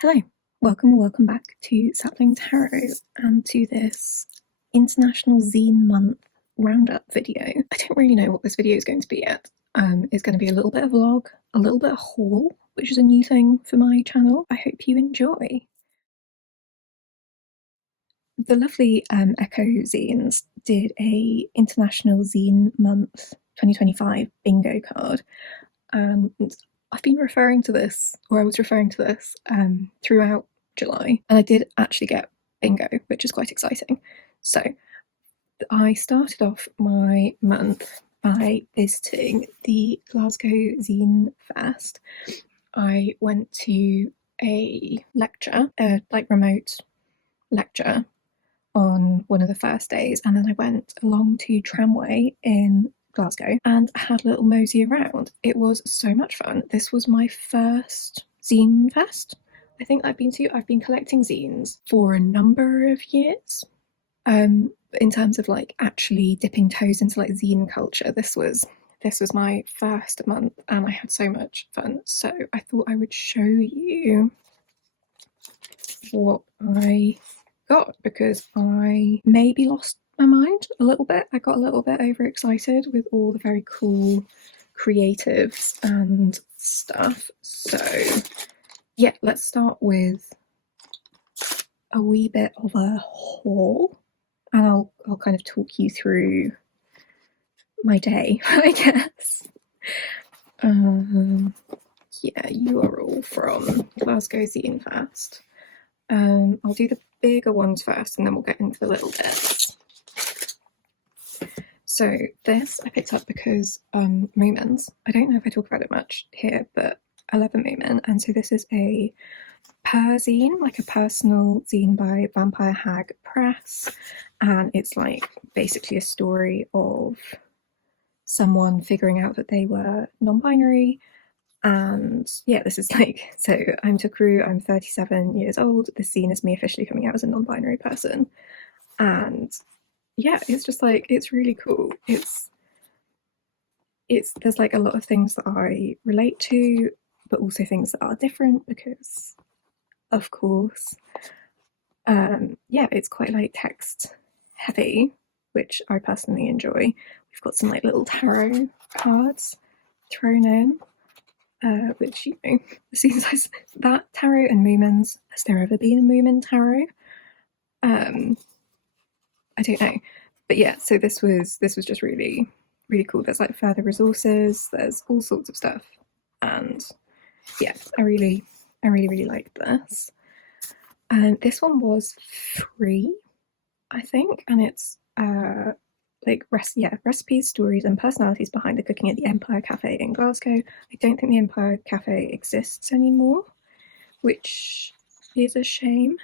Hello, welcome or welcome back to Sapling Tarot and to this International Zine Month roundup video. I don't really know what this video is going to be yet. It's going to be a little bit of vlog, a little bit of haul, which is a new thing for my channel. I hope you enjoy. The lovely Echo Zines did a International Zine Month 2025 bingo card, and I've been referring to this, or I was referring to this throughout July, and I did actually get bingo, which is quite exciting. So I started off my month by visiting the Glasgow Zine Fair. I went to a lecture, a remote lecture on one of the first days, and then I went along to Tramway in Glasgow and had a little mosey around. It was so much fun. This was my first zine fest I think I've been to. I've been collecting zines for a number of years. In terms of actually dipping toes into zine culture, this was my first month and I had so much fun. So I thought I would show you what I got, because I maybe lost my mind a little bit. I got a little bit overexcited with all the very cool creatives and stuff. So yeah, let's start with a wee bit of a haul, and I'll kind of talk you through my day, I guess. Yeah, you are all from Glasgow Zine Fest. I'll do the bigger ones first and then we'll get into the little bits. So this I picked up because Moomins, I don't know if I talk about it much here, but I love a Moomin, and so this is a per-zine, a personal zine by Vampire Hag Press, and it's basically a story of someone figuring out that they were non-binary. And yeah, this is so I'm Tukru, I'm 37 years old. This scene is me officially coming out as a non-binary person. And yeah, it's just it's really cool. There's a lot of things that I relate to, but also things that are different because, of course, yeah, it's quite text heavy, which I personally enjoy. We've got some little tarot cards thrown in. Which, as soon as I said that, tarot and Moomins, has there ever been a Moomin tarot? I don't know, but yeah, so this was just really, really cool. There's further resources, there's all sorts of stuff, and yeah, I really liked this. And this one was free, I think, and it's recipes, stories, and personalities behind the cooking at the Empire Cafe in Glasgow. I don't think the Empire Cafe exists anymore, which is a shame.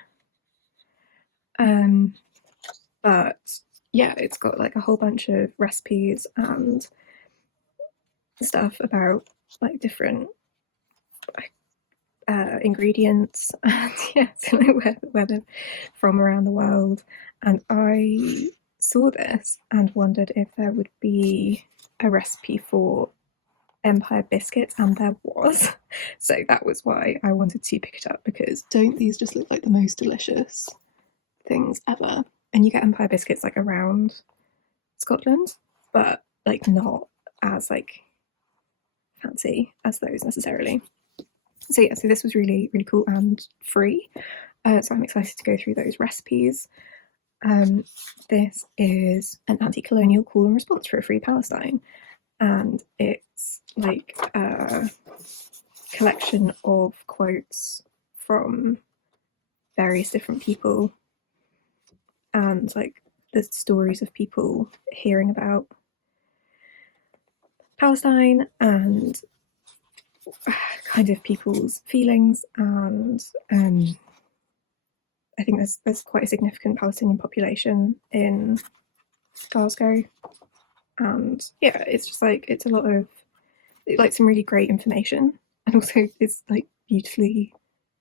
But yeah, it's got a whole bunch of recipes and stuff about different ingredients, and yeah, so where they're from around the world. And I saw this and wondered if there would be a recipe for Empire biscuits, and there was. So that was why I wanted to pick it up, because don't these just look like the most delicious things ever? And you get Empire biscuits around Scotland, but not as fancy as those necessarily. So yeah, so this was really, really cool and free. So I'm excited to go through those recipes. This is an anti-colonial call and response for a free Palestine, and it's a collection of quotes from various different people, and the stories of people hearing about Palestine and kind of people's feelings. And I think there's quite a significant Palestinian population in Glasgow, and yeah, it's just it's a lot of some really great information, and also it's beautifully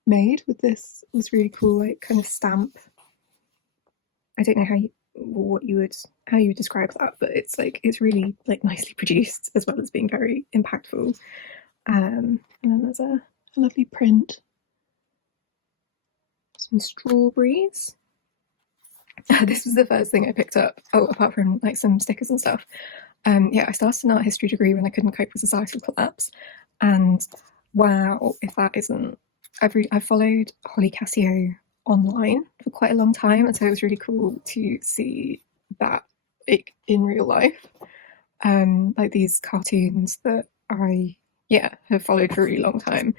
made with this really cool kind of stamp. I don't know how you would describe that, but it's really nicely produced, as well as being very impactful. And then there's a lovely print some strawberries. This was the first thing I picked up. Oh, apart from like some stickers and stuff. Yeah, I started an art history degree when I couldn't cope with societal collapse, and wow, if that isn't, I've followed Holly Cassio online for quite a long time, and so it was really cool to see that like in real life. Like these cartoons that I have followed for a really long time,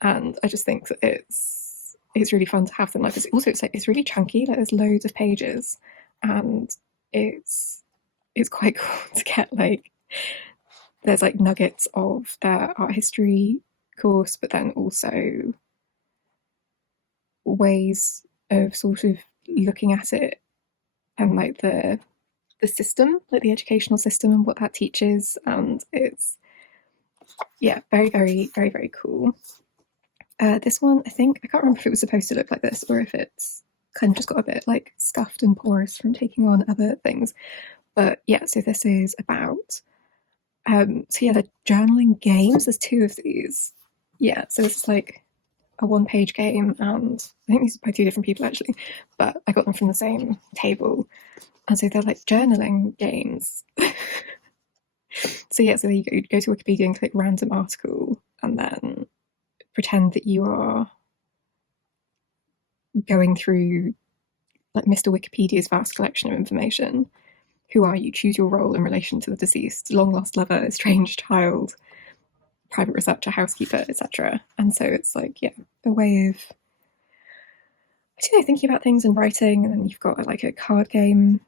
and I just think that it's really fun to have them. Like it's like it's really chunky. Like there's loads of pages, and it's quite cool to get like there's like nuggets of their art history course, but then also ways of sort of looking at it and like the system, like the educational system and what that teaches, and it's very, very, very, very cool. This one, I think, I can't remember if it was supposed to look like this or if it's kind of just got a bit like scuffed and porous from taking on other things. But yeah, so this is about, the journaling games. There's two of these. Yeah, so this is like a one-page game, and I think these are by two different people actually, but I got them from the same table. And so they're like journaling games. So yeah, so you go to Wikipedia and click random article and then pretend that you are going through like Mr. Wikipedia's vast collection of information. Who are you? Choose your role in relation to the deceased, long lost lover, estranged child, private researcher, housekeeper, etc. And so it's like, a way of, I don't know, thinking about things and writing, and then you've got like a card game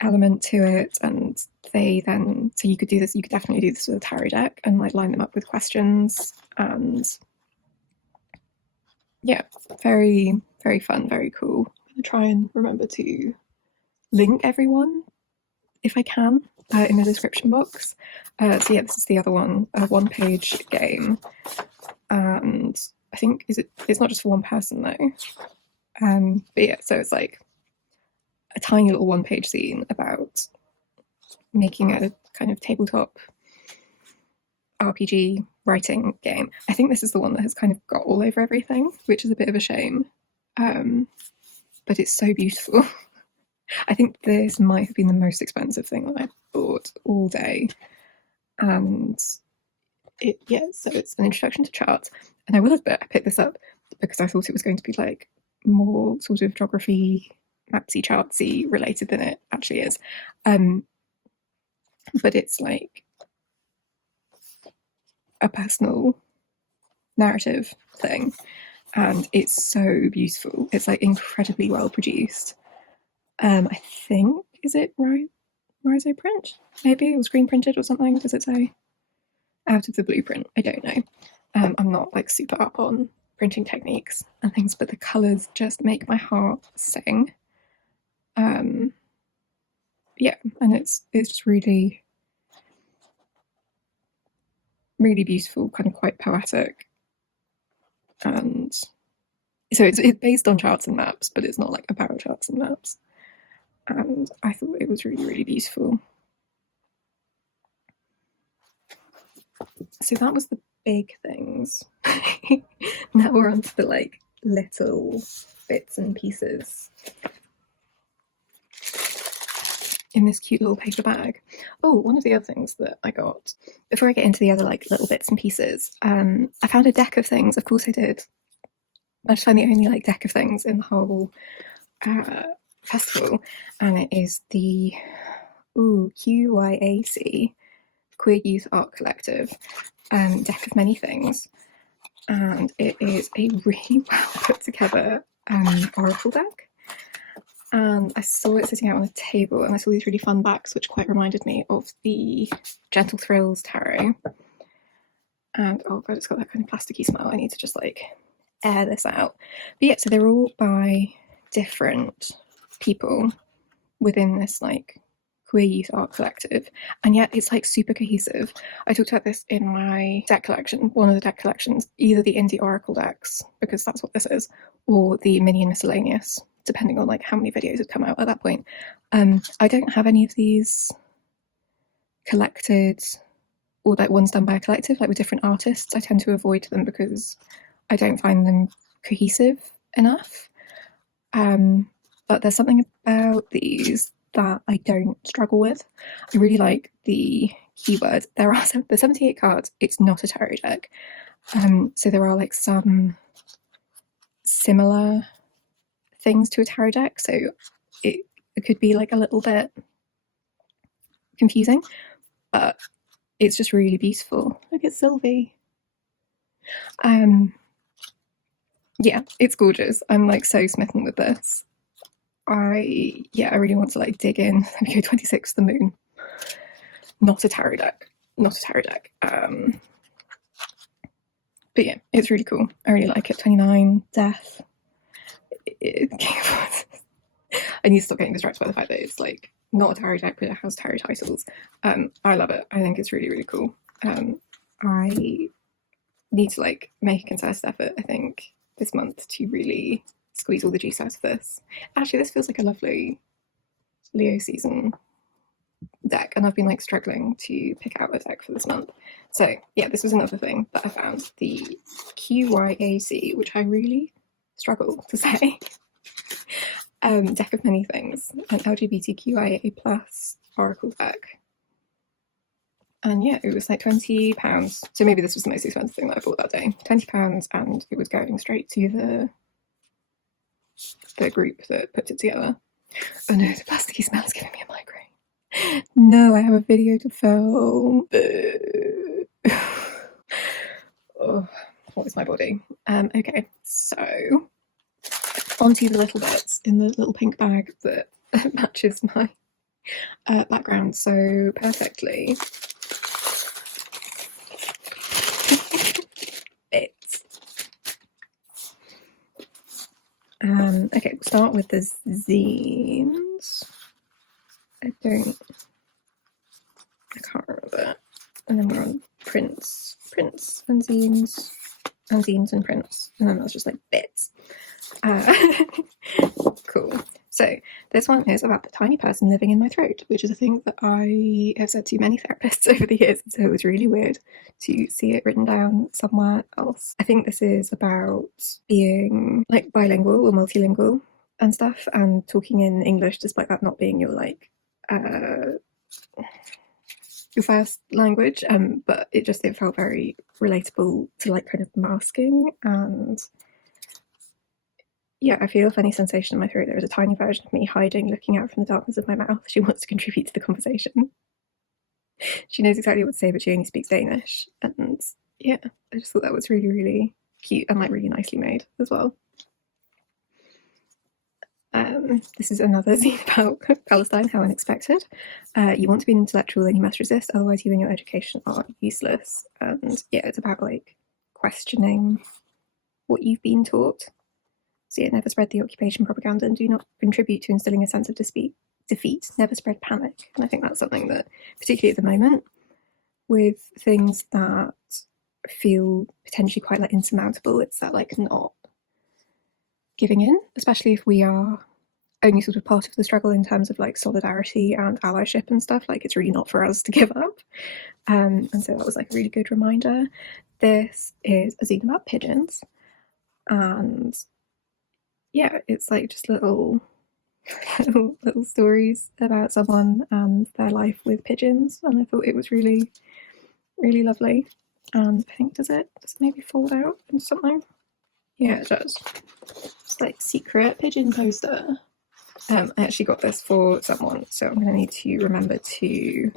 element to it, and they then, so you could definitely do this with a tarot deck and like line them up with questions, and very, very fun, very cool. I'm gonna try and remember to link everyone if I can in the description box. This is the other one, a one-page game, and I think it's not just for one person though. But so it's like a tiny little one-page zine about making a kind of tabletop RPG writing game. I think this is the one that has kind of got all over everything, which is a bit of a shame. But it's so beautiful. I think this might have been the most expensive thing that I bought all day. And so it's an introduction to charts. And I will admit, I picked this up because I thought it was going to be like more sort of geography, mapsy, chartsy related than it actually is. But it's like a personal narrative thing, and it's so beautiful. It's like incredibly well produced. I think, is it Riso print? Maybe it was screen printed or something. Does it say out of the blueprint? I don't know. I'm not like super up on printing techniques and things, but the colours just make my heart sing. And it's just really, really beautiful, kind of quite poetic, and so it's based on charts and maps, but it's not like about charts and maps. And I thought it was really, really beautiful. So that was the big things. Now we're on to the like little bits and pieces in this cute little paper bag. Oh, one of the other things that I got, before I get into the other like little bits and pieces, I found a deck of things. Of course I did. I just find the only like deck of things in the whole festival, and it is the QYAC, Queer Youth Art Collective, deck of many things, and it is a really well put together oracle deck. And I saw it sitting out on a table, and I saw these really fun backs, which quite reminded me of the Gentle Thrills tarot. And oh god, it's got that kind of plasticky smell. I need to just like air this out. But so they're all by different people within this like queer youth art collective, and yet it's like super cohesive. I talked about this in my deck collection, one of the deck collections, either the indie oracle decks, because that's what this is, or the mini and miscellaneous, depending on like how many videos have come out at that point. I don't have any of these collected, or like ones done by a collective, like with different artists. I tend to avoid them because I don't find them cohesive enough. But there's something about these that I don't struggle with. I really like the keywords. There's 78 cards. It's not a tarot deck. So there are like some similar things to a tarot deck. So it could be like a little bit confusing, but it's just really beautiful. Look at Sylvie. Yeah, it's gorgeous. I'm like so smitten with this. I really want to like dig in. Let me go 26, the moon. Not a tarot deck. Not a tarot deck. But yeah, it's really cool. I really like it. 29, death. I need to stop getting distracted by the fact that it's like not a tarot deck, but it has tarot titles. I love it. I think it's really, really cool. I need to like make a concerted effort, I think, this month to really squeeze all the juice out of this. Actually, this feels like a lovely Leo season deck, and I've been like struggling to pick out a deck for this month. So yeah, this was another thing that I found, the QYAC, which I really struggle to say. Deck of many things, an LGBTQIA plus oracle deck. And yeah, it was like £20. So maybe this was the most expensive thing that I bought that day. £20, and it was going straight to the group that puts it together. Oh no, the plasticky smell is giving me a migraine. No, I have a video to film. Oh, what is my body? Okay, so onto the little bits in the little pink bag that matches my background so perfectly. Bits. Okay, we'll start with the zines. I can't remember. And then we're on prints and zines, and prints, and then that's just like bits. Cool. So this one is about the tiny person living in my throat, which is a thing that I have said to many therapists over the years, so it was really weird to see it written down somewhere else. I think this is about being like bilingual or multilingual and stuff, and talking in English despite that not being your like your first language, but it felt very relatable to like kind of masking. And yeah, I feel a funny sensation in my throat. There is a tiny version of me hiding, looking out from the darkness of my mouth. She wants to contribute to the conversation. She knows exactly what to say, but she only speaks Danish. And yeah, I just thought that was really, really cute and like really nicely made as well. This is another zine about Palestine, how unexpected. You want to be an intellectual, then you must resist, otherwise you and your education are useless. And yeah, it's about like questioning what you've been taught. So yeah, never spread the occupation propaganda and do not contribute to instilling a sense of defeat. Never spread panic. And I think that's something that, particularly at the moment, with things that feel potentially quite like insurmountable, it's that like not giving in, especially if we are only sort of part of the struggle in terms of like solidarity and allyship and stuff. Like it's really not for us to give up. And so that was like a really good reminder. This is a zine about pigeons, and yeah, it's like just little stories about someone and their life with pigeons, and I thought it was really, really lovely. And I think does it maybe fold out into something? Yeah, it does. It's like secret pigeon poster. I actually got this for someone, so I'm going to need to remember to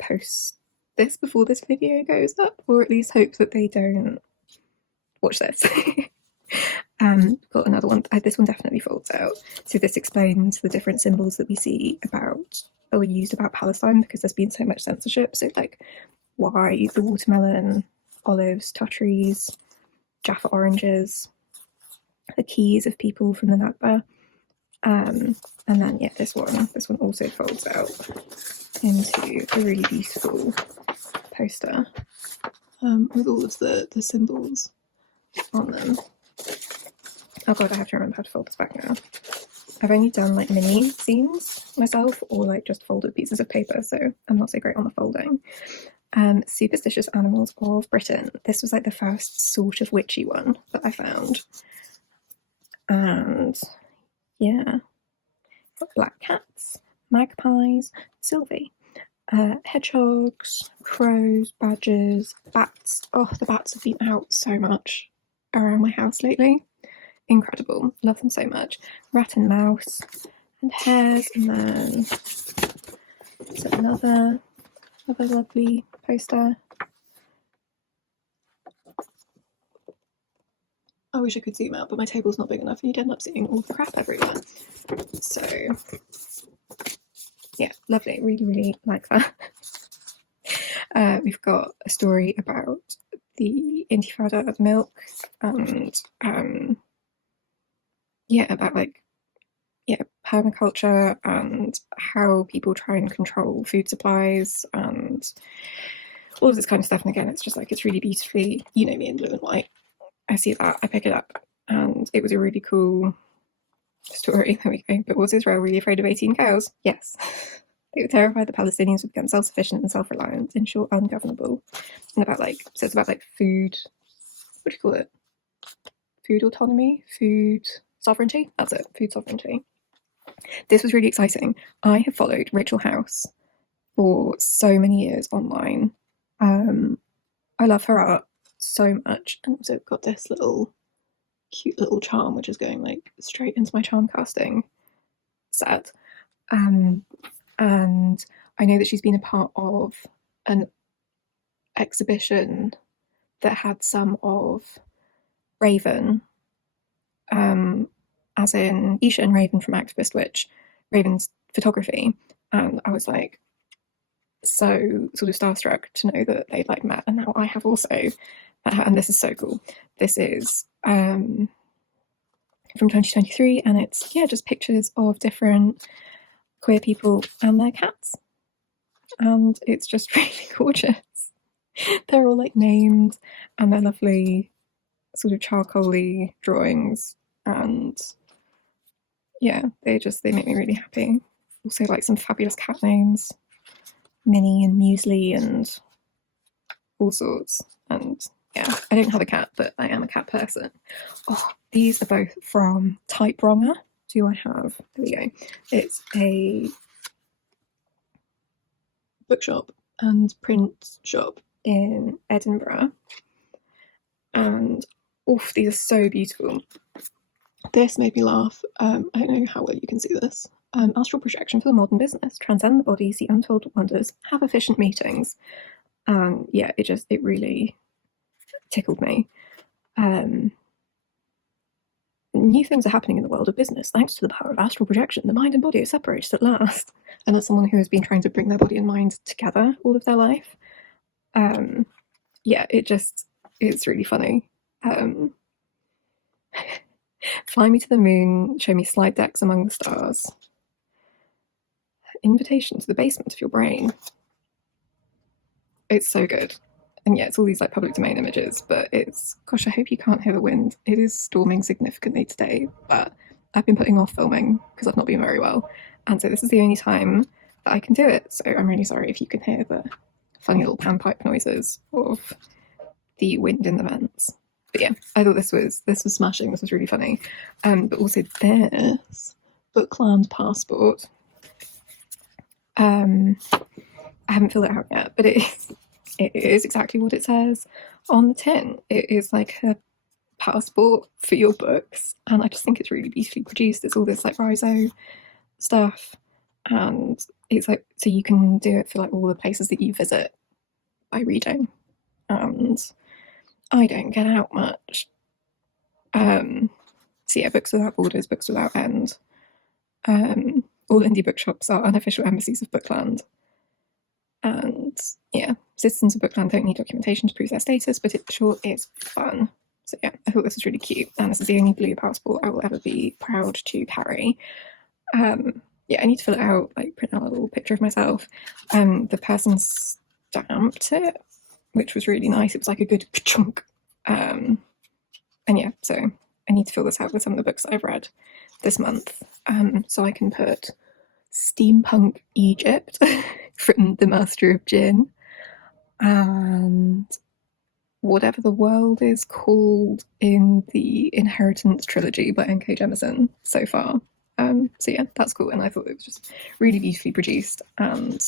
post this before this video goes up, or at least hope that they don't watch this. Got another one. This one definitely folds out. So this explains the different symbols that we see about or used about Palestine, because there's been so much censorship. So like why the watermelon, olives, tutteries, Jaffa oranges, the keys of people from the Nakba. And then yeah, this one also folds out into a really beautiful poster with all of the symbols on them. Oh god, I have to remember how to fold this back now. I've only done like mini zines myself, or like just folded pieces of paper, so I'm not so great on the folding. Superstitious Animals of Britain. This was like the first sort of witchy one that I found. And yeah, got black cats, magpies, sylvie, hedgehogs, crows, badgers, bats. Oh, the bats have been out so much around my house lately. Incredible. Love them so much. Rat and mouse and hares, and then so another lovely poster. I wish I could zoom out, but my table's not big enough and you'd end up seeing all the crap everywhere. So yeah, lovely. Really, really like that. We've got a story about the Intifada of milk and about permaculture and how people try and control food supplies and all of this kind of stuff. And again, it's just like, it's really beautifully, you know me in blue and white. I see that, I pick it up, and it was a really cool story. There we go. But was Israel really afraid of 18 cows? Yes. They were terrified the Palestinians would become self-sufficient and self-reliant, in short, ungovernable. And about so it's about food, what do you call it? Food autonomy? Food sovereignty? That's it, food sovereignty. This was really exciting. I have followed Rachel House for so many years online. I love her art so much, and also got this cute little charm which is going straight into my charm casting set. And I know that she's been a part of an exhibition that had some of Raven, as in Isha and Raven from Activist Witch, Raven's photography, and I was so sort of starstruck to know that they'd met, and now I have also met her, and this is so cool. This is from 2023, and it's just pictures of different queer people and their cats, and it's just really gorgeous. They're all named, and they're lovely sort of charcoaly drawings, and they make me really happy. Also some fabulous cat names, Minnie and Muesli and all sorts. And I don't have a cat, but I am a cat person. Oh, these are both from Type Wronger. Do I have? There we go. It's a bookshop and print shop in Edinburgh. And these are so beautiful. This made me laugh. I don't know how well you can see this. Astral projection for the modern business. Transcend the body, see untold wonders, have efficient meetings. It really tickled me. New things are happening in the world of business thanks to the power of astral projection. The mind and body are separated at last. And as someone who has been trying to bring their body and mind together all of their life, it's really funny. Fly me to the moon, show me slide decks among the stars. Invitation to the basement of your brain. It's so good. And it's all these public domain images, but gosh, I hope you can't hear the wind. It is storming significantly today, but I've been putting off filming because I've not been very well. And so this is the only time that I can do it. So I'm really sorry if you can hear the funny little panpipe noises of the wind in the vents. But I thought this was smashing. This was really funny. But also this Bookland passport. I haven't filled it out yet, but it is exactly what it says on the tin. It is a passport for your books, and I just think it's really beautifully produced. It's all this rhizo stuff, and it's so you can do it for all the places that you visit by reading. And I don't get out much. Books Without Borders, Books Without End. All indie bookshops are unofficial embassies of Bookland. And citizens of Bookland don't need documentation to prove their status, but it sure is fun. So I thought this was really cute, and this is the only blue passport I will ever be proud to carry. I need to fill it out, print out a little picture of myself. The person stamped it, which was really nice. It was a good chunk. So I need to fill this out with some of the books that I've read this month, so I can put Steampunk Egypt from The Master of Gin, and whatever the world is called in the Inheritance trilogy by N.K. Jemisin so far. So yeah, that's cool, and I thought it was just really beautifully produced, and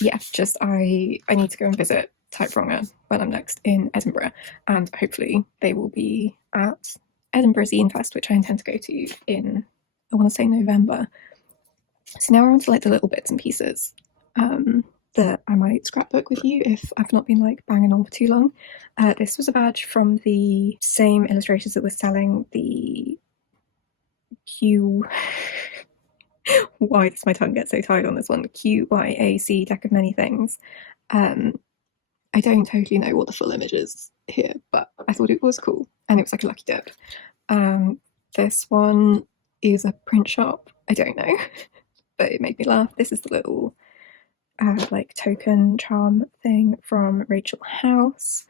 yeah, just I need to go and visit Typewronger when I'm next in Edinburgh, and hopefully they will be at Edinburgh Zine Fest, which I intend to go to in, I want to say, November. So now we're on to like the little bits and pieces that I might scrapbook with you if I've not been like banging on for too long. This was a badge from the same illustrators that were selling the Q. Why does my tongue get so tired on this one? QYAC deck of many things. I don't totally know what the full image is here, but I thought it was cool, and it was like a lucky dip. This one is a print shop. I don't know, but it made me laugh. This is the little like token charm thing from Rachel House,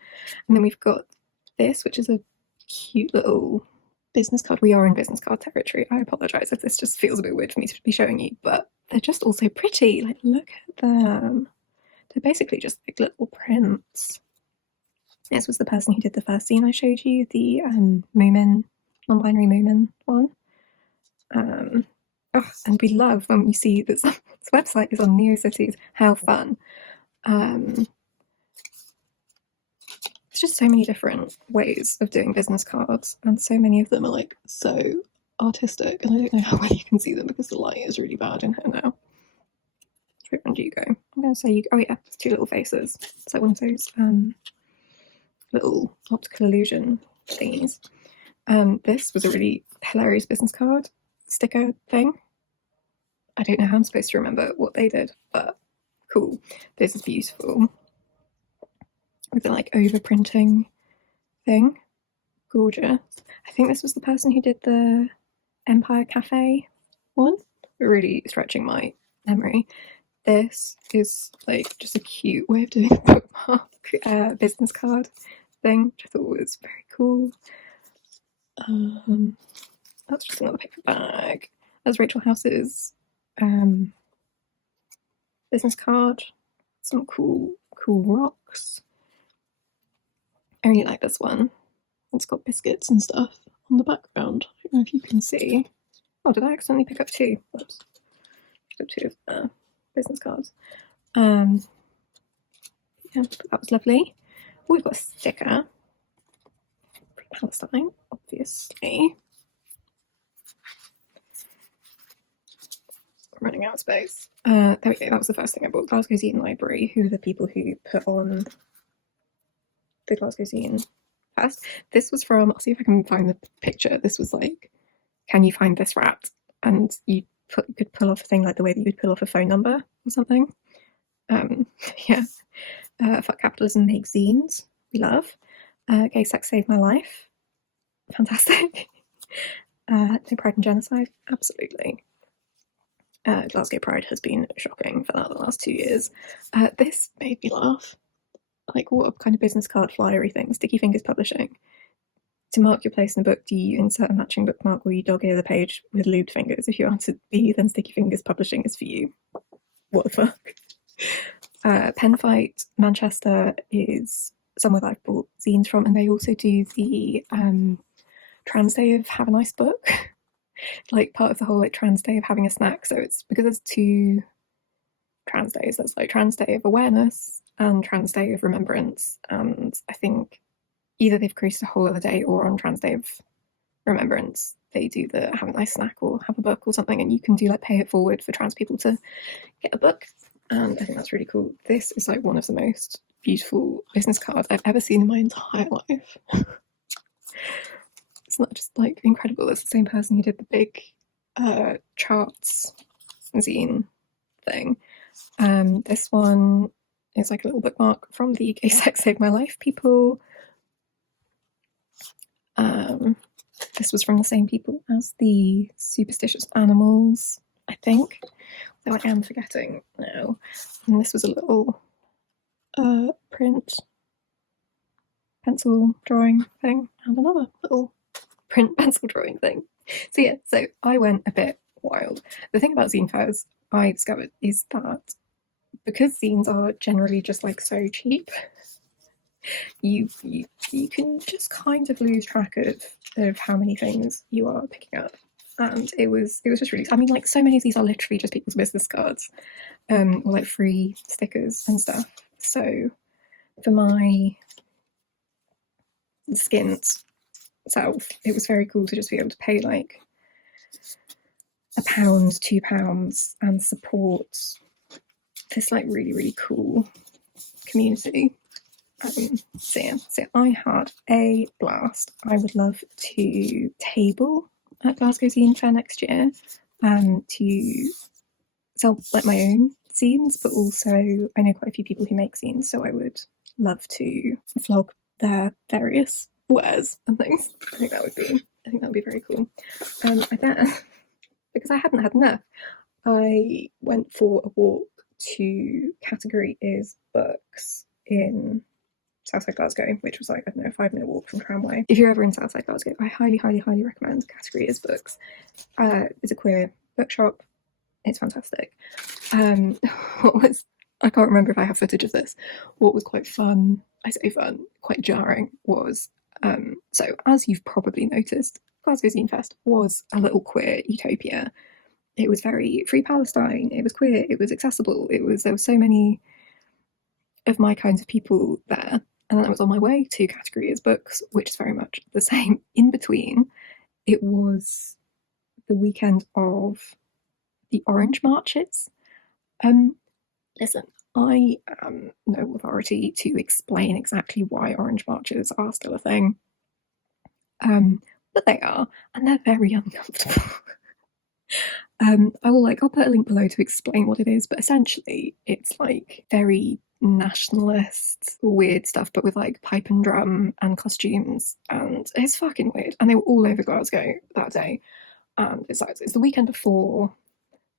and then we've got this, which is a cute little business card. We are in business card territory. I apologize if this just feels a bit weird for me to be showing you, but they're just also pretty. Like, look at them. They're basically just like little prints. This was the person who did the first zine I showed you, the Moomin, non-binary Moomin one. And we love when you see that this website is on NeoCities. How fun. There's just so many different ways of doing business cards, and so many of them are like so artistic, and I don't know how well you can see them because the light is really bad in here now. Which one do you go? I'm going to say you. Oh yeah, it's two little faces. It's like one of those little optical illusion thingies. This was a really hilarious business card sticker thing. I don't know how I'm supposed to remember what they did, but cool. This is beautiful. With the like overprinting thing. Gorgeous. I think this was the person who did the Empire Cafe one. Really stretching my memory. This is like just a cute way of doing a bookmark business card thing, which I thought was very cool. That's just another paper bag. That's Rachel House's business card. Some cool rocks. I really like this one. It's got biscuits and stuff on the background. I don't know if you can see. Oh, did I accidentally pick up two? Whoops. Picked up two of the business cards. Yeah, that was lovely. Oh, we've got a sticker. Palestine, obviously. I'm running out of space. There we go, that was the first thing I bought. Glasgow Zine Library, who are the people who put on the Glasgow Zine Fest. This was from, I'll see if I can find the picture. This was like, can you find this rat? And you could pull off a thing like the way that you would pull off a phone number or something. Yeah. Fuck capitalism, make zines. We love. Gay sex saved my life. Fantastic. No pride and genocide. Absolutely. Glasgow Pride has been shocking for the last 2 years. This made me laugh. Like, what kind of business card flyery thing? Sticky Fingers Publishing. To mark your place in the book, do you insert a matching bookmark or you dog ear the page with lubed fingers? If you answered B, then Sticky Fingers Publishing is for you. What the fuck? Pen Fight Manchester is somewhere that I've bought zines from, and they also do the trans day of have a nice book. Like part of the whole like trans day of having a snack. So it's because there's two trans days. There's like Trans Day of Awareness and Trans Day of Remembrance. And I think either they've created a whole other day, or on Trans Day of Remembrance they do the have a nice snack or have a book or something, and you can do like pay it forward for trans people to get a book. And I think that's really cool. This is like one of the most beautiful business cards I've ever seen in my entire life. It's not just like incredible. It's the same person who did the big charts zine thing. This one is like a little bookmark from the Gay Sex Saved My Life people. This was from the same people as the Superstitious Animals, I think, though I am forgetting now. And this was a little print pencil drawing thing, and another little print pencil drawing thing. So yeah, so I went a bit wild. The thing about zine fairs I discovered is that because zines are generally just like so cheap, you can just kind of lose track of how many things you are picking up. And it was just really, I mean, like, so many of these are literally just people's business cards, or like free stickers and stuff. So for my skins self, it was very cool to just be able to pay like £1, £2, and support this like really cool community. So I had a blast. I would love to table at Glasgow Zine Fair next year, to sell like my own zines, but also I know quite a few people who make zines, so I would love to vlog their various wares and things. I think that would be very cool. I then, because I hadn't had enough, I went for a walk to category is books in Southside Glasgow, which was like, I don't know, a 5-minute walk from Tramway. If you're ever in Southside Glasgow, I highly recommend Category is Books. It's a queer bookshop. It's fantastic. I can't remember if I have footage of this. What was quite fun, I say fun, quite jarring, was, so as you've probably noticed, Glasgow Zine Fest was a little queer utopia. It was very free Palestine, it was queer, it was accessible, there were so many of my kinds of people there. And then I was on my way to Category as Books, which is very much the same. In between, it was the weekend of the Orange Marches. Listen, I am no authority to explain exactly why Orange Marches are still a thing. But they are, and they're very uncomfortable. I'll put a link below to explain what it is, but essentially it's like very nationalist weird stuff, but with like pipe and drum and costumes, and it's fucking weird. And they were all over Glasgow that day, and it's the weekend before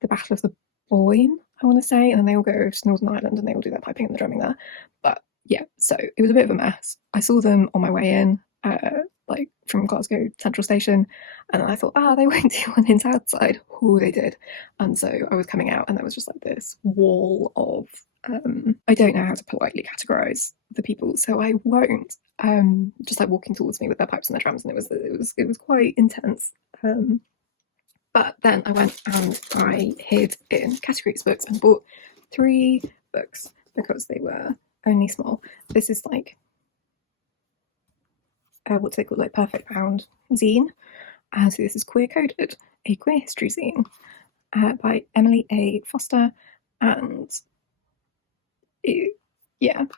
the Battle of the Boyne, I want to say, and then they all go to Northern Ireland and they all do their piping and the drumming there. But yeah, so it was a bit of a mess. I saw them on my way in, like from Glasgow Central Station, and I thought, they won't do one in Southside. Oh, they did. And so I was coming out and there was just like this wall of I don't know how to politely categorize the people, so I won't. Just like walking towards me with their pipes and their drums, and it was quite intense. But then I went and I hid in Categories Books and bought 3 books because they were only small. This is like what's it called, like Perfect Pound zine. So this is Queer Coded, a queer history zine by Emily A. Foster, and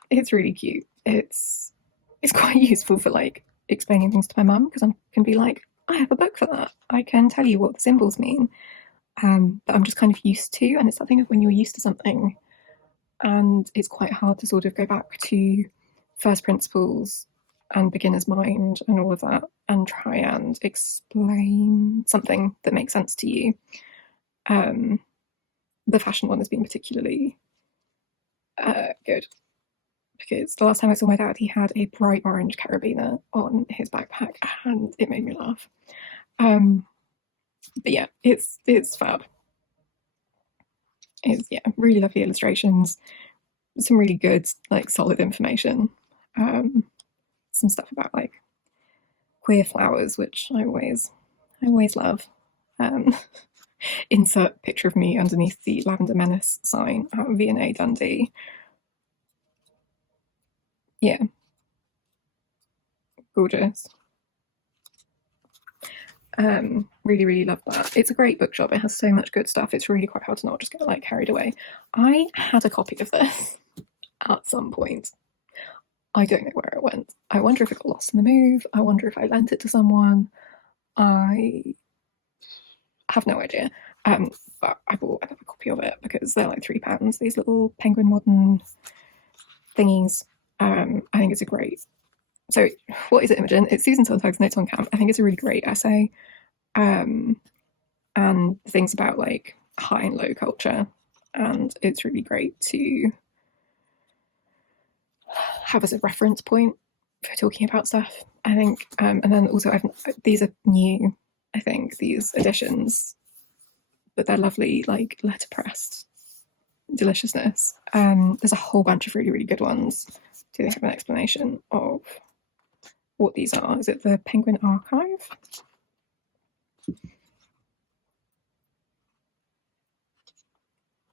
it's really cute. It's quite useful for like explaining things to my mum, because I can be like, I have a book for that. I can tell you what the symbols mean. But I'm just kind of used to, and it's that thing of when you're used to something, and it's quite hard to sort of go back to first principles and beginner's mind and all of that and try and explain something that makes sense to you. The fashion one has been particularly good, because the last time I saw my dad, he had a bright orange carabiner on his backpack and it made me laugh. But yeah, it's fab. It's really lovely illustrations, some really good like solid information, some stuff about like queer flowers, which I always love. Insert picture of me underneath the Lavender Menace sign at V&A Dundee. Yeah, gorgeous. Really love that. It's a great bookshop. It has so much good stuff. It's really quite hard to not just get like carried away. I had a copy of this at some point. I don't know where it went. I wonder if it got lost in the move. I wonder if I lent it to someone. I have no idea. But I bought another copy of it because they're like £3. These little Penguin Modern thingies. I think it's a great. So what is it, Imogen? It's Susan Sontag's Notes on Camp. I think it's a really great essay. And things about like high and low culture. And it's really great to have as a reference point for talking about stuff, I think. And then also, these are new, I think, these editions, but they're lovely, like letterpressed deliciousness. There's a whole bunch of really good ones do they have an explanation of what these are? Is it the Penguin Archive?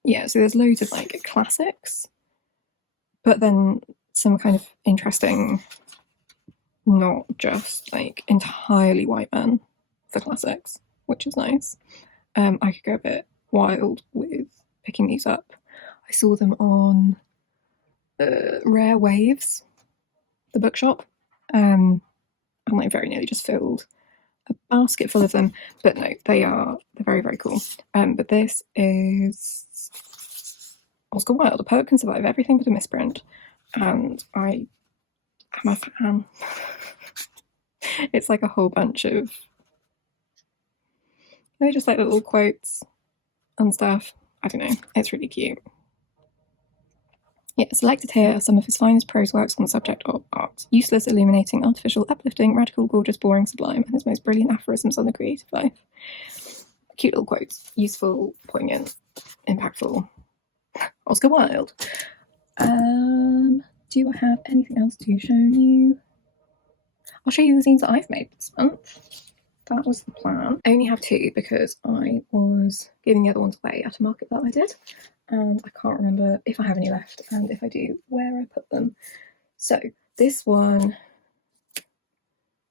Yeah, so there's loads of like classics, but then some kind of interesting, not just like entirely white men for classics, which is nice. I could go a bit wild with picking these up. I saw them on Rare Waves, the bookshop, and like very nearly just filled a basket full of them. But no, they're very, very cool. But this is Oscar Wilde, A Poet Can Survive Everything But a Misprint, and I am a fan. It's like a whole bunch of just like little quotes and stuff. I don't know, it's really cute. Yeah, selected here are some of his finest prose works on the subject of art. Useless, illuminating, artificial, uplifting, radical, gorgeous, boring, sublime, and his most brilliant aphorisms on the creative life. Cute little quotes. Useful, poignant, impactful. Oscar Wilde. Do I have anything else to show you? I'll show you the zines that I've made this month. That was the plan. I only have two because I was giving the other ones away at a market that I did, and I can't remember if I have any left, and if I do, where I put them. So this one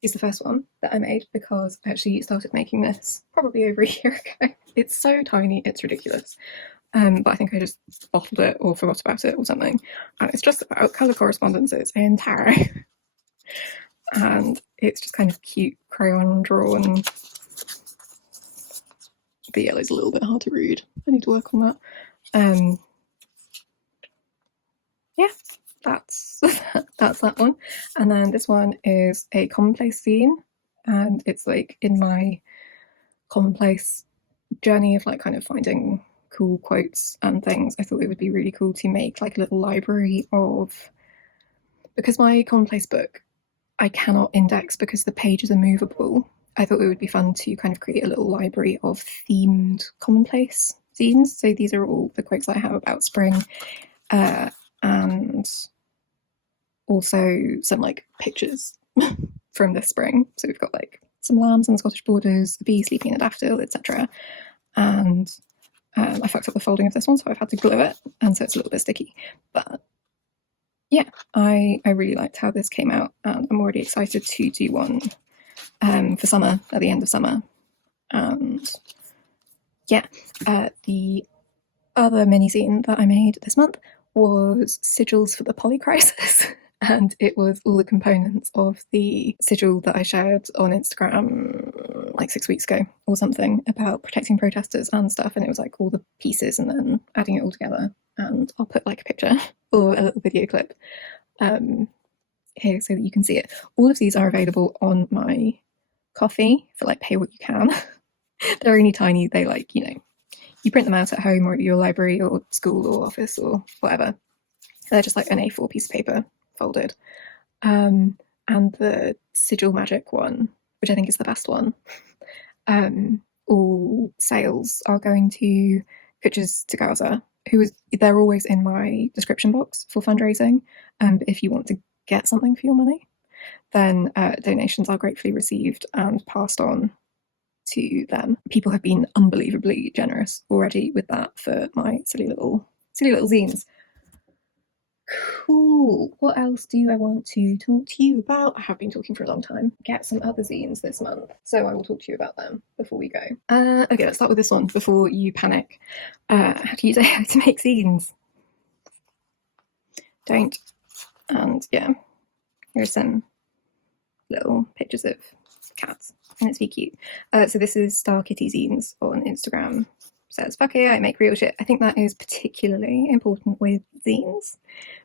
is the first one that I made because I actually started making this probably over a year ago. It's so tiny, it's ridiculous. But I think I just bottled it or forgot about it or something. And it's just about colour correspondences in tarot. And it's just kind of cute crayon drawn. The yellow's a little bit hard to read. I need to work on that. Yeah, that's that one. And then this one is a commonplace zine, and it's like in my commonplace journey of like kind of finding cool quotes and things. I thought it would be really cool to make like a little library of, because my commonplace book I cannot index because the pages are movable. I thought it would be fun to kind of create a little library of themed commonplace zines. So these are all the quotes I have about spring, and also some like pictures from this spring. So we've got like some lambs on the Scottish borders, a bee sleeping in a daffodil, etc. And I fucked up the folding of this one, so I've had to glue it, and so it's a little bit sticky. But yeah, I really liked how this came out, and I'm already excited to do one for summer, at the end of summer. And yeah, the other mini zine that I made this month was Sigils for the Polycrisis. And it was all the components of the sigil that I shared on Instagram like 6 weeks ago or something about protecting protesters and stuff. And it was like all the pieces and then adding it all together. And I'll put like a picture or a little video clip here so that you can see it. All of these are available on my Ko-fi for like pay what you can. They're only tiny. They like, you print them out at home or at your library or school or office or whatever. They're just like an A4 piece of paper folded. And the Sigil Magic one, which I think is the best one, all sales are going to Pitches to Gaza, they're always in my description box for fundraising. And if you want to get something for your money, then donations are gratefully received and passed on to them. People have been unbelievably generous already with that for my silly little zines. Cool. What else do I want to talk to you about? I have been talking for a long time. Get some other zines this month, so I will talk to you about them before we go. Okay, let's start with this one before you panic. How to use AI to make zines. Don't. And yeah, here's some little pictures of cats, and it's really cute. So this is Star Kitty Zines on Instagram. Says, fuck AI, make real shit. I think that is particularly important with zines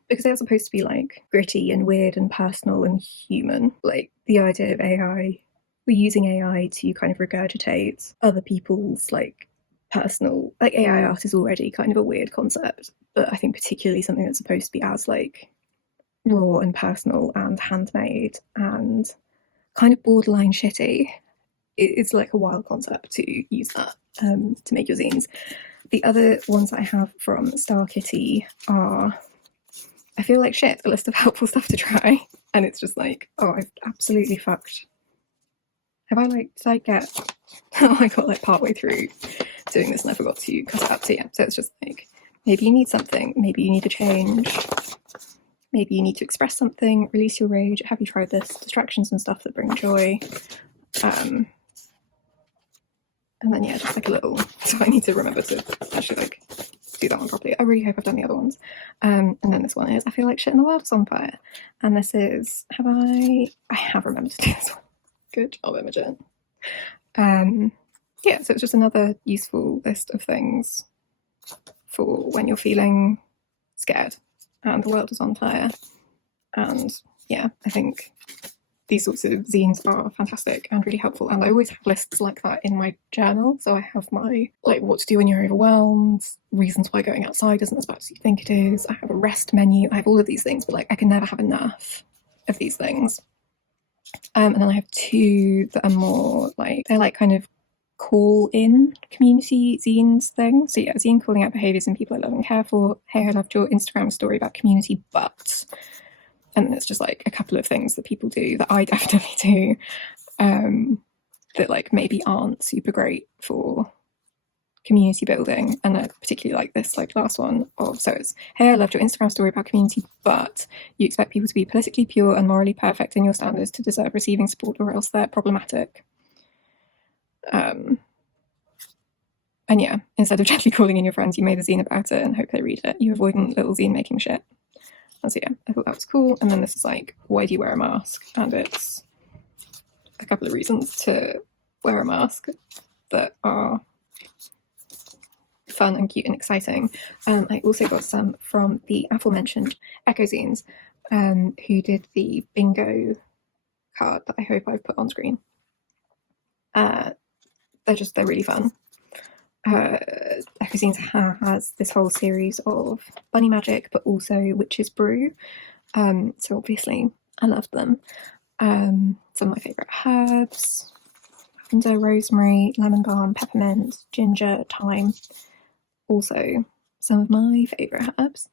because they're supposed to be like gritty and weird and personal and human. Like the idea of AI, we're using AI to kind of regurgitate other people's like personal, like AI art is already kind of a weird concept, but I think particularly something that's supposed to be as like raw and personal and handmade and kind of borderline shitty. It's like a wild concept to use that to make your zines. The other ones I have from Star Kitty are I feel like shit, a list of helpful stuff to try, and it's just like, oh, I've absolutely fucked. Have I like, did I get, oh, I got like partway through doing this and I forgot to cut it out. So yeah, so it's just like, maybe you need something, maybe you need a change, maybe you need to express something, release your rage. Have you tried this? Distractions and stuff that bring joy. And then yeah, just like a little, so I need to remember to actually like do that one properly. I really hope I've done the other ones. And then this one is, I feel like shit in the world is on fire. And this is, I have remembered to do this one. Good job, Imogen. Yeah, so it's just another useful list of things for when you're feeling scared and the world is on fire. And yeah, I think these sorts of zines are fantastic and really helpful, and I always have lists like that in my journal. So I have my like what to do when you're overwhelmed, reasons why going outside isn't as bad as you think it is, I have a rest menu, I have all of these things, but like I can never have enough of these things. And then I have two that are more like, they're like kind of call in community zines things. So yeah, a zine calling out behaviours in people I love and care for. Hey, I loved your Instagram story about community, but, and it's just like a couple of things that people do that I definitely do, that like maybe aren't super great for community building. And I particularly like this like last one of, so it's, hey, I loved your Instagram story about community, but you expect people to be politically pure and morally perfect in your standards to deserve receiving support, or else they're problematic. And yeah, instead of gently calling in your friends, you made a zine about it and hope they read it. You avoidant little zine making shit. And so yeah, I thought that was cool. And then this is like, why do you wear a mask? And it's a couple of reasons to wear a mask that are fun and cute and exciting. I also got some from the aforementioned Echo Zines, who did the bingo card that I hope I've put on screen. They're really fun. Echo Zines has this whole series of bunny magic, but also witch's brew. So obviously I love them. Some of my favourite herbs: lavender, rosemary, lemon balm, peppermint, ginger, thyme. Also some of my favourite herbs.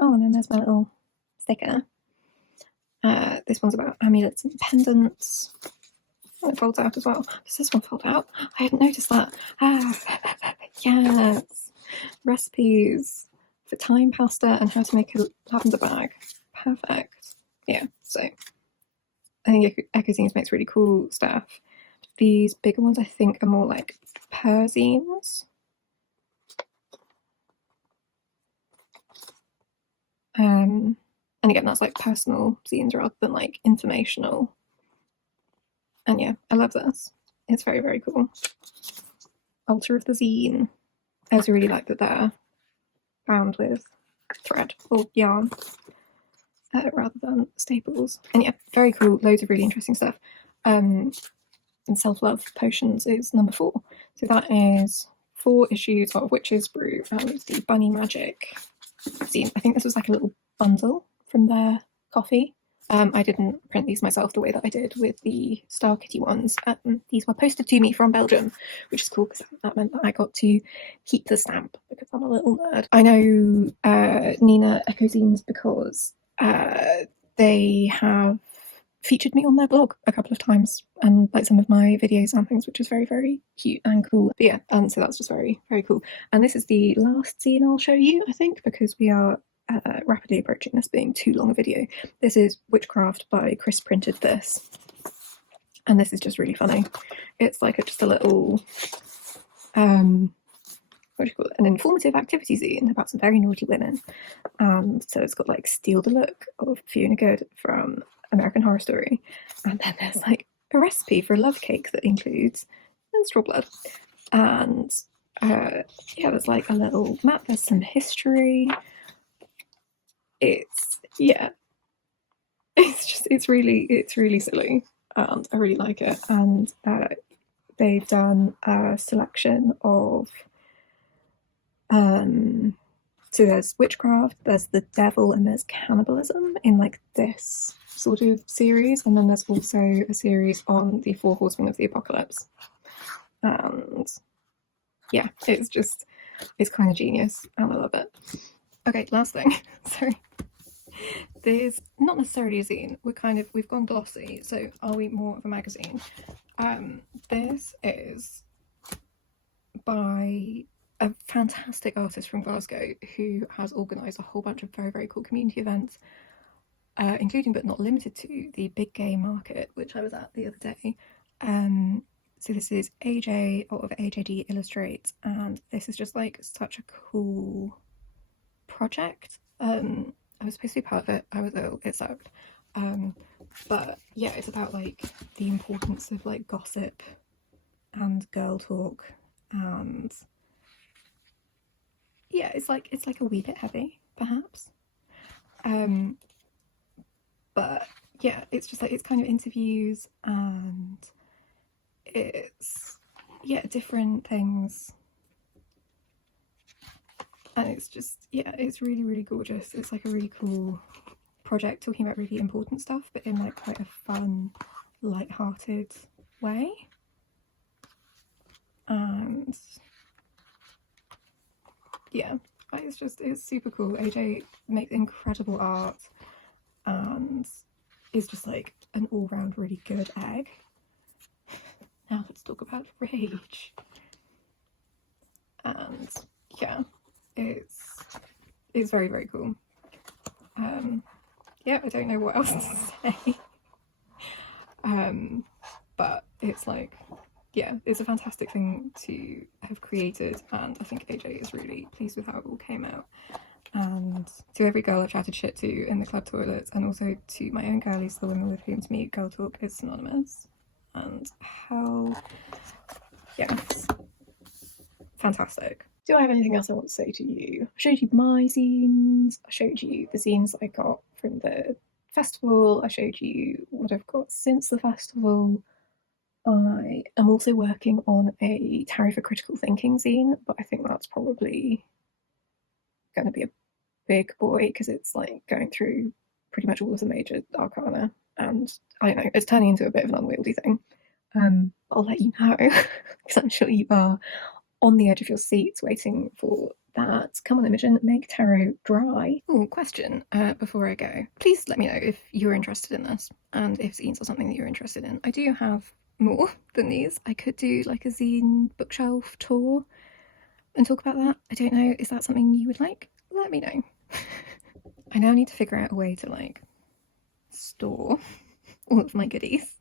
Oh, and then there's my little sticker. This one's about amulets and pendants. Oh, it folds out as well. Does this one fold out? I hadn't noticed that. Yes. Recipes for thyme pasta and how to make a lavender bag. Perfect. Yeah, so I think Echo Zines makes really cool stuff. These bigger ones I think are more like per-zines. And again, that's like personal zines rather than like informational. And yeah, I love this. It's very, very cool. Altar of the Zine. I also really like that they're bound with thread or yarn rather than staples. And yeah, very cool. Loads of really interesting stuff. And self-love potions is number 4. So that is 4 issues of Witch's Brew and the Bunny Magic zine. I think this was like a little bundle from their coffee. I didn't print these myself the way that I did with the Star Kitty ones. These were posted to me from Belgium, which is cool because that meant that I got to keep the stamp because I'm a little nerd. I know Nina Echo Zines because they have featured me on their blog a couple of times and like some of my videos and things, which is very, very cute and cool. But yeah, and so that's just very, very cool. And this is the last zine I'll show you, I think, because we are rapidly approaching this being too long a video. This is Witchcraft by Chris Printed This, and this is just really funny. It's like just a little what do you call it, an informative activity zine about some very naughty women. And so it's got like Steal the Look of Fiona Good from American Horror Story, and then there's like a recipe for a love cake that includes menstrual blood, and yeah, there's like a little map, there's some history. It's really silly and I really like it. And they've done a selection of so there's witchcraft, there's the devil, and there's cannibalism in like this sort of series, and then there's also a series on the 4 horsemen of the apocalypse. And yeah, it's kind of genius and I love it. Okay, last thing. Sorry. There's not necessarily a zine. We've gone glossy, so are we more of a magazine? This is by a fantastic artist from Glasgow who has organised a whole bunch of very, very cool community events, including but not limited to the Big Game Market, which I was at the other day. So this is AJ of AJD Illustrates, and this is just like such a cool project. I was supposed to be part of it. I was ill. It sucked. But yeah, it's about like the importance of like gossip and girl talk, and yeah, it's like a wee bit heavy, perhaps. But yeah, it's just like it's kind of interviews and it's different things, and it's just it's really, really gorgeous. It's like a really cool project talking about really important stuff, but in like quite a fun, light-hearted way. And yeah, it's super cool. AJ makes incredible art and is just like an all-round really good egg. Now let's talk about rage. And yeah, it's very, very cool. Yeah, I don't know what else to say. But it's like, yeah, it's a fantastic thing to have created, and I think AJ is really pleased with how it all came out. And to every girl I've chatted shit to in the club toilets, and also to my own girlies, the women with whom to me, girl talk is synonymous. And how, yes, fantastic. Do I have anything else I want to say to you? I showed you my zines, I showed you the zines I got from the festival, I showed you what I've got since the festival. I am also working on a Tarot for Critical Thinking zine, but I think that's probably going to be a big boy because it's like going through pretty much all of the major arcana, and I don't know, it's turning into a bit of an unwieldy thing. I'll let you know because I'm sure you are on the edge of your seats waiting for that. Come on, Imogen, make tarot dry. Oh, question before I go. Please let me know if you're interested in this and if zines are something that you're interested in. I do have more than these. I could do like a zine bookshelf tour and talk about that. I don't know, is that something you would like? Let me know. I now need to figure out a way to like store all of my goodies.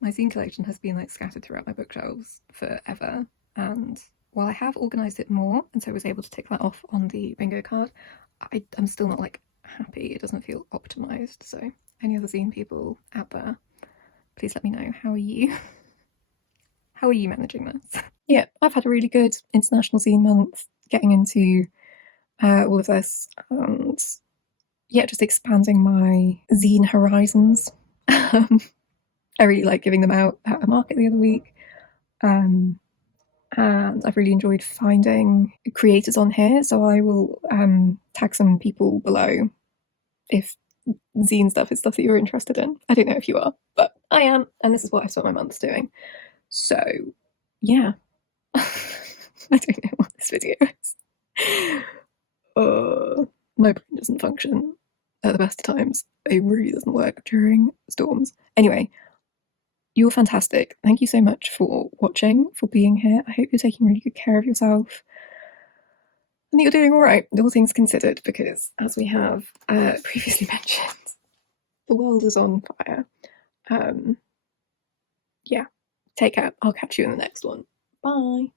My zine collection has been like scattered throughout my bookshelves forever, and while I have organised it more and so I was able to tick that off on the bingo card, I'm still not like happy. It doesn't feel optimised. So any other zine people out there, please let me know. How are you managing this? Yeah, I've had a really good International Zine Month, getting into all of this, and yeah, just expanding my zine horizons. I really like giving them out at a market the other week. And I've really enjoyed finding creators on here, so I will tag some people below if zine stuff is stuff that you're interested in. I don't know if you are, but I am, and this is what I spent my months doing. So yeah. I don't know what this video is. My brain doesn't function at the best of times. It really doesn't work during storms. Anyway, you're fantastic. Thank you so much for watching, for being here. I hope you're taking really good care of yourself and that you're doing all right, all things considered, because as we have previously mentioned, the world is on fire. Yeah, take care. I'll catch you in the next one. Bye.